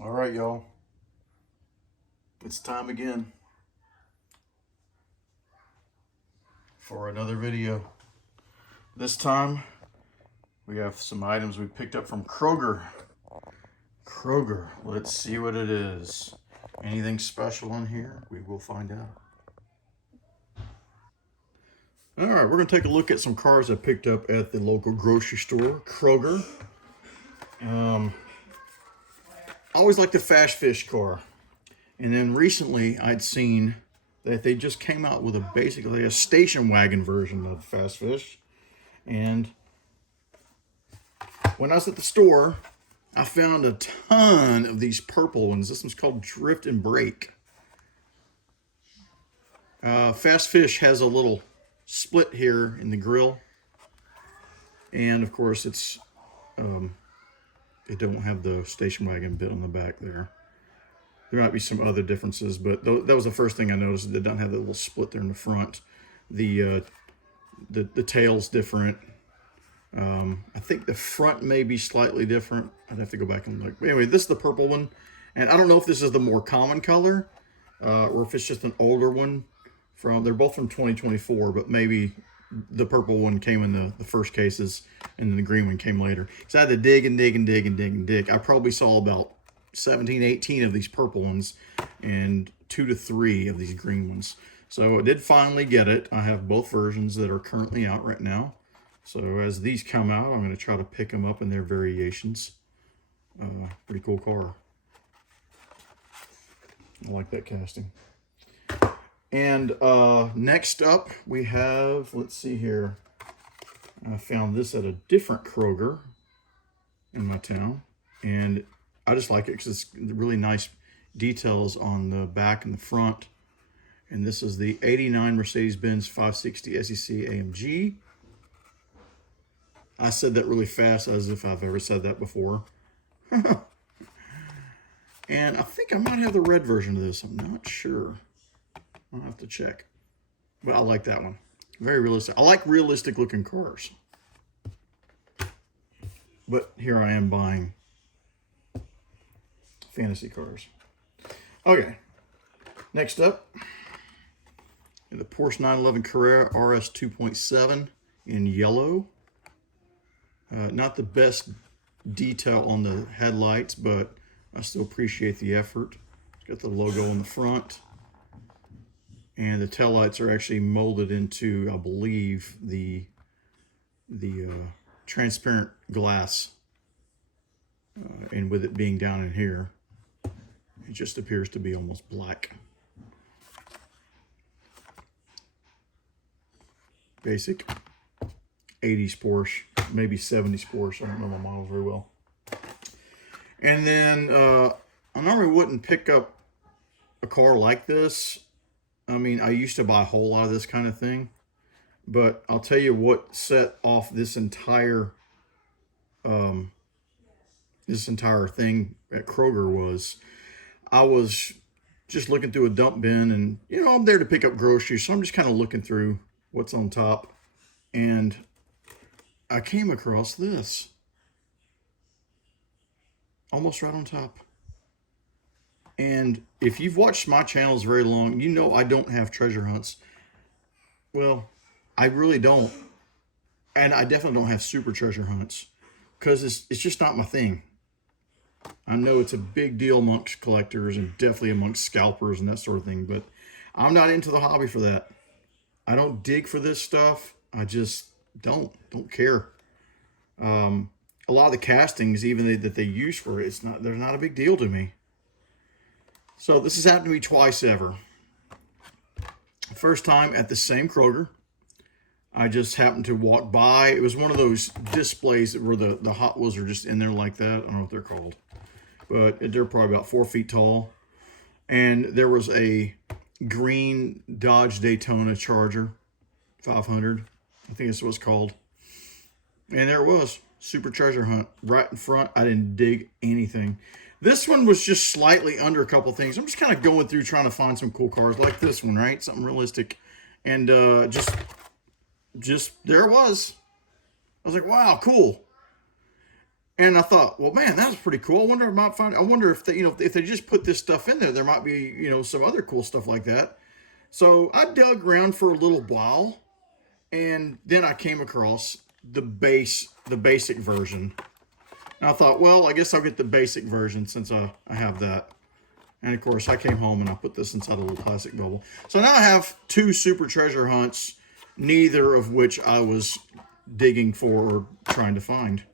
All right, y'all. It's time again for another video. This time, we have some items we picked up from Kroger. Let's see what it is. Anything special in here? We will find out. All right, we're going to take a look at some cars I picked up at the local grocery store, Kroger. I always liked the Fast Fish car. And then recently I'd seen that they just came out with basically a station wagon version of Fast Fish. And when I was at the store, I found a ton of these purple ones. This one's called Drift and Brake. Fast Fish has a little split here in the grill. And of course it's, they don't have the station wagon bit on the back there. There might be some other differences, but that was the first thing I noticed. They don't have that little split there in the front. The tail's different. I think the front may be slightly different. I'd have to go back and look. But anyway, this is the purple one. And I don't know if this is the more common color or if it's just an older one. They're both from 2024, but maybe the purple one came in the first cases and then the green one came later. So I had to dig and dig and dig and dig and dig. I probably saw about 17, 18 of these purple ones and 2 to 3 of these green ones. So I did finally get it. I have both versions that are currently out right now. So as these come out, I'm going to try to pick them up in their variations. Pretty cool car. I like that casting. And next up we have, let's see here. I found this at a different Kroger in my town. And I just like it because it's really nice details on the back and the front. And this is the 89 Mercedes-Benz 560 SEC AMG. I said that really fast as if I've ever said that before. And I think I might have the red version of this. I'm not sure. I'll have to check. But I like that one. Very realistic. I like realistic looking cars. But here I am buying fantasy cars. Okay, next up, the Porsche 911 Carrera RS 2.7 in yellow. Not the best detail on the headlights, but I still appreciate the effort. It's got the logo on the front. And the taillights are actually molded into, I believe, the transparent glass. And with it being down in here, it just appears to be almost black. Basic 80s Porsche, maybe 70s Porsche. I don't know my model very well. And then I normally wouldn't pick up a car like this. I mean, I used to buy a whole lot of this kind of thing. But I'll tell you what set off this entire thing at Kroger was, I was just looking through a dump bin and, you know, I'm there to pick up groceries. So I'm just kind of looking through what's on top. And I came across this. Almost right on top. And if you've watched my channels very long, you know I don't have treasure hunts. Well, I really don't. And I definitely don't have super treasure hunts. Because it's just not my thing. I know it's a big deal amongst collectors and definitely amongst scalpers and that sort of thing, but I'm not into the hobby for that. I don't dig for this stuff. I just don't care. A lot of the castings, even that they use for it, they're not a big deal to me. So this has happened to me twice ever. First time at the same Kroger. I just happened to walk by. It was one of those displays where the Hot Wheels are just in there like that. I don't know what they're called. But they're probably about 4 feet tall. And there was a green Dodge Daytona Charger 500. I think that's what it's called. And there it was. Super treasure hunt. Right in front. I didn't dig anything. This one was just slightly under a couple things. I'm just kind of going through trying to find some cool cars like this one, right? Something realistic. And just there it was. I was like, wow, cool. And I thought, well, man, that's pretty cool. I wonder if I might find. I wonder if they, if they just put this stuff in there, there might be, some other cool stuff like that. So I dug around for a little while, and then I came across the basic version. And I thought, well, I guess I'll get the basic version since I have that. And of course, I came home and I put this inside a little plastic bubble. So now I have 2 super treasure hunts, neither of which I was digging for or trying to find.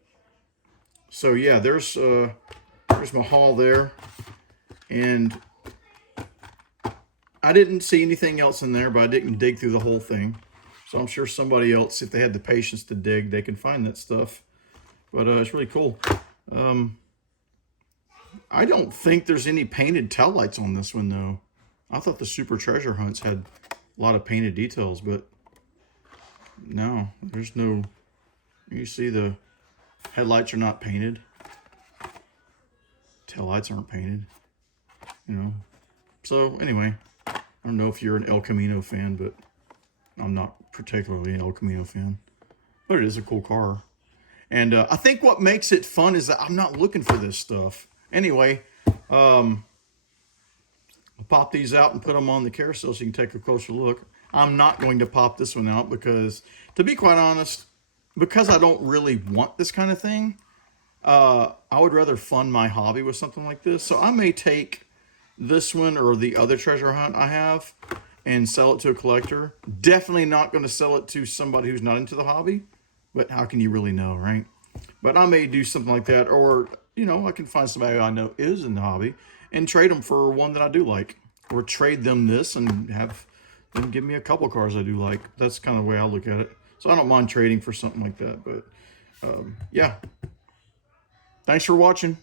So yeah, there's my haul there, and I didn't see anything else in there, but I didn't dig through the whole thing. So I'm sure somebody else, if they had the patience to dig, they can find that stuff. But it's really cool. I don't think there's any painted tail lights on this one, though. I thought the Super Treasure Hunts had a lot of painted details, but no, there's no. You see the headlights are not painted. Tail lights aren't painted. So anyway, I don't know if you're an El Camino fan, but I'm not particularly an El Camino fan. But it is a cool car. And I think what makes it fun is that I'm not looking for this stuff. Anyway, I'll pop these out and put them on the carousel so you can take a closer look. I'm not going to pop this one out because, to be quite honest, because I don't really want this kind of thing, I would rather fund my hobby with something like this. So I may take this one or the other treasure hunt I have and sell it to a collector. Definitely not going to sell it to somebody who's not into the hobby. But how can you really know, right? But I may do something like that. Or, I can find somebody I know is in the hobby and trade them for one that I do like. Or trade them this and have them give me a couple cars I do like. That's kind of the way I look at it. So I don't mind trading for something like that. But, yeah. Thanks for watching.